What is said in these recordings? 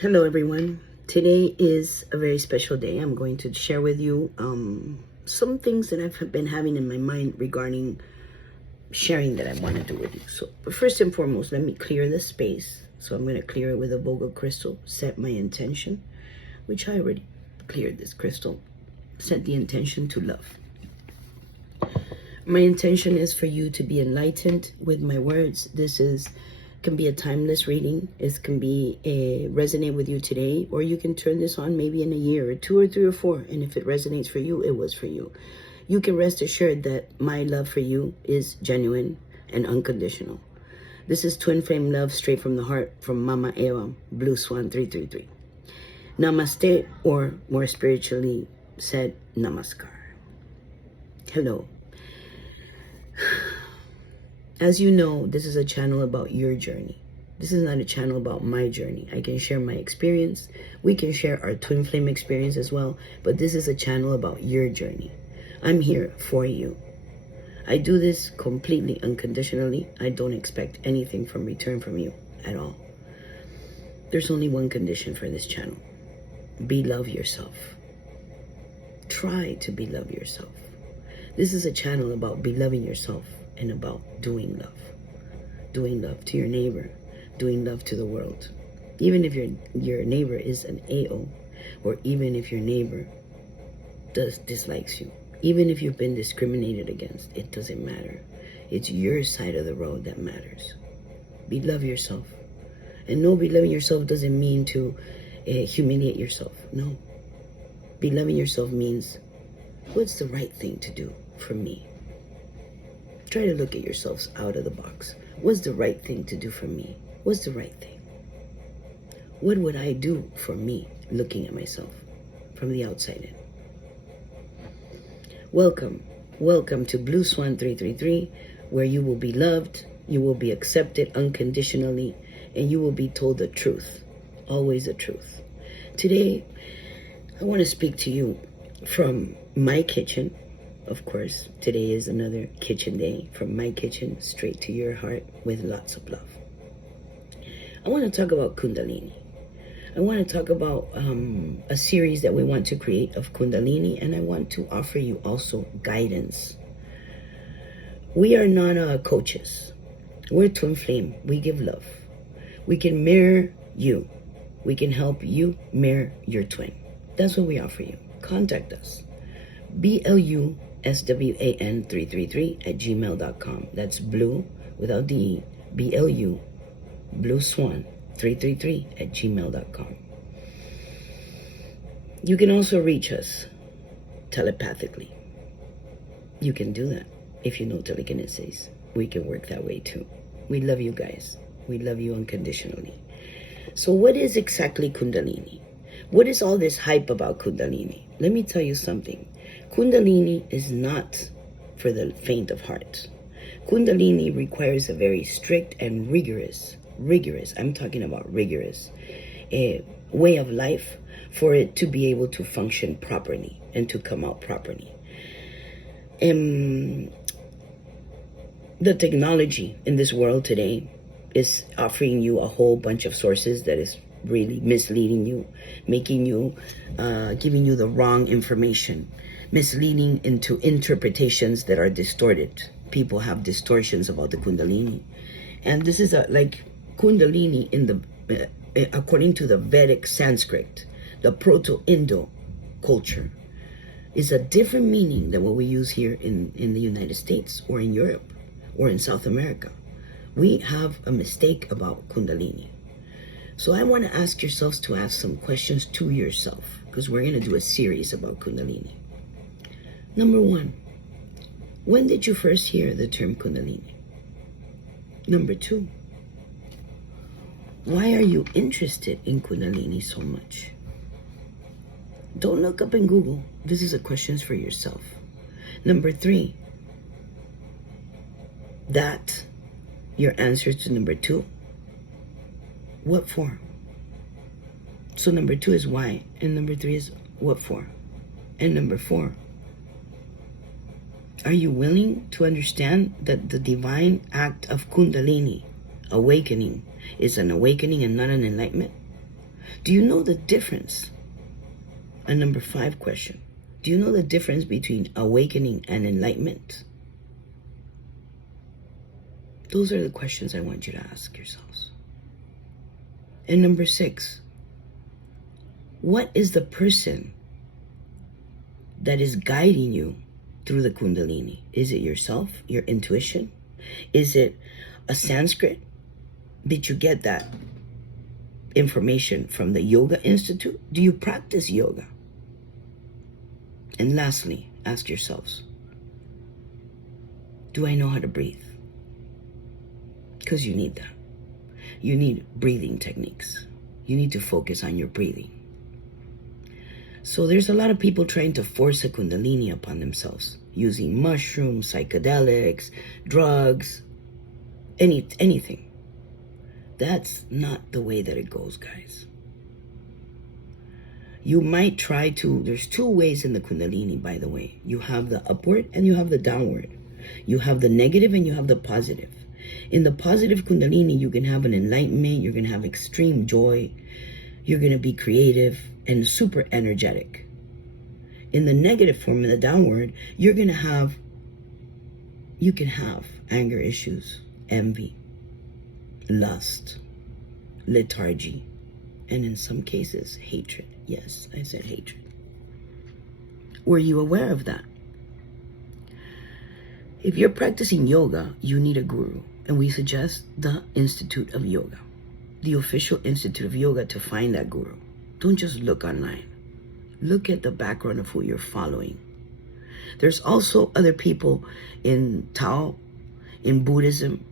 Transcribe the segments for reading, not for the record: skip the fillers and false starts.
Hello everyone. Today is a very special day. I'm going to share with you some things that I've been having in my mind regarding sharing that I want to do with you. So, but first and foremost, let me clear the space. So I'm going to clear it with a Vogel crystal, set my intention, which I already cleared this crystal, set the intention to love. My intention is for you to be enlightened with my words. This can be a timeless reading. It can be resonate with you today, or you can turn this on maybe in a year or 2 or 3 or 4, and if it resonates for you, it was for you. You can rest assured that my love for you is genuine and unconditional. This is Twin Flame Love straight from the heart from Mama Eva, Blue Swan 333. Namaste, or more spiritually said, Namaskar. Hello. As you know, this is a channel about your journey. This is not a channel about my journey. I can share my experience. We can share our twin flame experience as well. But this is a channel about your journey. I'm here for you. I do this completely unconditionally. I don't expect anything from return from you at all. There's only one condition for this channel. Be love yourself. Try to be love yourself. This is a channel about be loving yourself and about doing love. Doing love to your neighbor, doing love to the world. Even if your neighbor is an AO, or even if your neighbor dislikes you, even if you've been discriminated against, it doesn't matter. It's your side of the road that matters. Be love yourself. And no, be loving yourself doesn't mean to humiliate yourself. No. Be loving yourself means, what's the right thing to do for me? Try to look at yourselves out of the box. What's the right thing to do for me? What's the right thing? What would I do for me, looking at myself from the outside in? Welcome to Blue Swan 333, where you will be loved, you will be accepted unconditionally, and you will be told the truth, always the truth. Today, I want to speak to you from my kitchen. Of course, today is another kitchen day, from my kitchen straight to your heart with lots of love. I want to talk about Kundalini. I want to talk about a series that we want to create of Kundalini, and I want to offer you also guidance. We are not coaches. We're Twin Flame. We give love. We can mirror you. We can help you mirror your twin. That's what we offer you. Contact us. BLUSWAN333 @gmail.com. That's blue without the E. BLU, Blue Swan 333 @gmail.com. You can also reach us telepathically. You can do that if you know telekinesis. We can work that way too. We love you guys. We love you unconditionally. So what is exactly Kundalini? What is all this hype about Kundalini? Let me tell you something. Kundalini is not for the faint of heart. Kundalini requires a very strict and rigorous, I'm talking about rigorous, way of life for it to be able to function properly and to come out properly. The technology in this world today is offering you a whole bunch of sources that is really misleading you, making you, giving you the wrong information, misleading into interpretations that are distorted. People have distortions about the Kundalini. And this is like Kundalini in the, according to the Vedic Sanskrit, the Proto-Indo culture, is a different meaning than what we use here in the United States or in Europe or in South America. We have a mistake about Kundalini. So I want to ask yourselves to ask some questions to yourself, because we're going to do a series about Kundalini. Number 1, when did you first hear the term Kundalini? Number 2, why are you interested in Kundalini so much? Don't look up in Google. This is a question for yourself. Number 3, that your answer to number 2. What for? So number 2 is why, and number 3 is what for, and number 4, are you willing to understand that the divine act of Kundalini, awakening, is an awakening and not an enlightenment? Do you know the difference? A number 5 question. Do you know the difference between awakening and enlightenment? Those are the questions I want you to ask yourselves. And number 6, what is the person that is guiding you through the Kundalini? Is it yourself, your intuition? Is it a Sanskrit? Did you get that information from the Yoga Institute? Do you practice yoga? And lastly, ask yourselves, do I know how to breathe? Because you need that. You need breathing techniques. You need to focus on your breathing. So there's a lot of people trying to force a Kundalini upon themselves, using mushrooms, psychedelics, drugs, anything. That's not the way that it goes, guys. You might try to, there's 2 ways in the Kundalini, by the way. You have the upward and you have the downward. You have the negative and you have the positive. In the positive Kundalini, you can have an enlightenment, you're going to have extreme joy, you're going to be creative and super energetic. In the negative form, in the downward, you can have anger issues, envy, lust, lethargy, and in some cases, hatred. Yes, I said hatred. Were you aware of that? If you're practicing yoga, you need a guru. And we suggest the Institute of Yoga, the official Institute of Yoga, to find that guru. Don't just look online. Look at the background of who you're following. There's also other people in Tao, in Buddhism.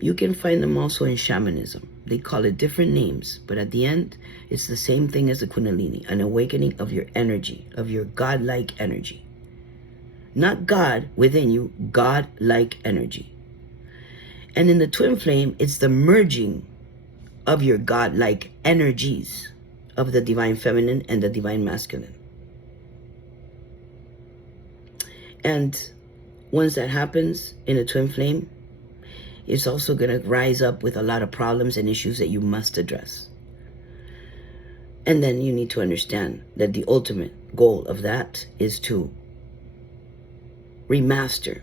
You can find them also in shamanism. They call it different names, but at the end, it's the same thing as the Kundalini, an awakening of your energy, of your God-like energy. Not God within you, God-like energy. And in the twin flame, it's the merging of your God-like energies of the divine feminine and the divine masculine. And once that happens in a twin flame, it's also going to rise up with a lot of problems and issues that you must address. And then you need to understand that the ultimate goal of that is to remaster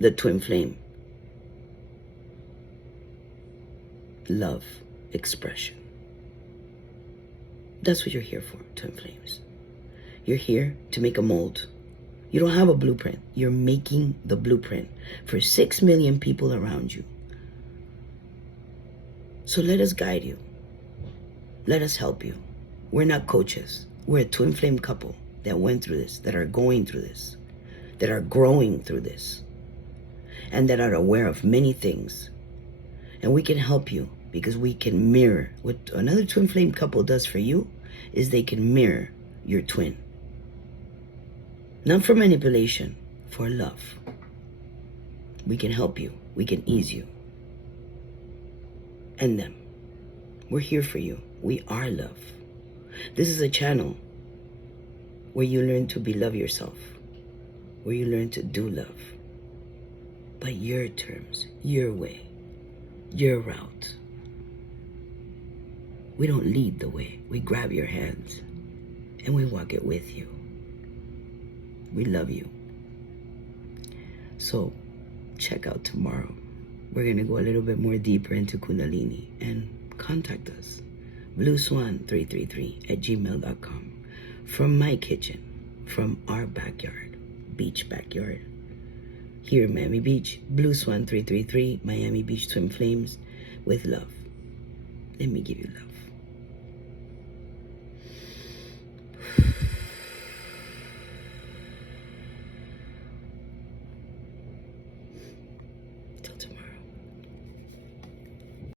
the twin flame love expression. That's what you're here for, twin flames. You're here to make a mold. You don't have a blueprint. You're making the blueprint for 6 million people around you. So let us guide you. Let us help you. We're not coaches. We're a twin flame couple that went through this, that are going through this, that are growing through this, and that are aware of many things. And we can help you because we can mirror. What another twin flame couple does for you is they can mirror your twin. Not for manipulation, for love. We can help you. We can ease you. And them. We're here for you. We are love. This is a channel where you learn to love yourself, where you learn to do love by your terms, your way, your route. We don't lead the way. We grab your hands and we walk it with you. We love you. So check out tomorrow. We're going to go a little bit more deeper into Kundalini, and contact us. blueswan333@gmail.com. From my kitchen, from our backyard, beach backyard, here in Miami Beach, blueswan333, Miami Beach Twin Flames, with love. Let me give you love. Till tomorrow.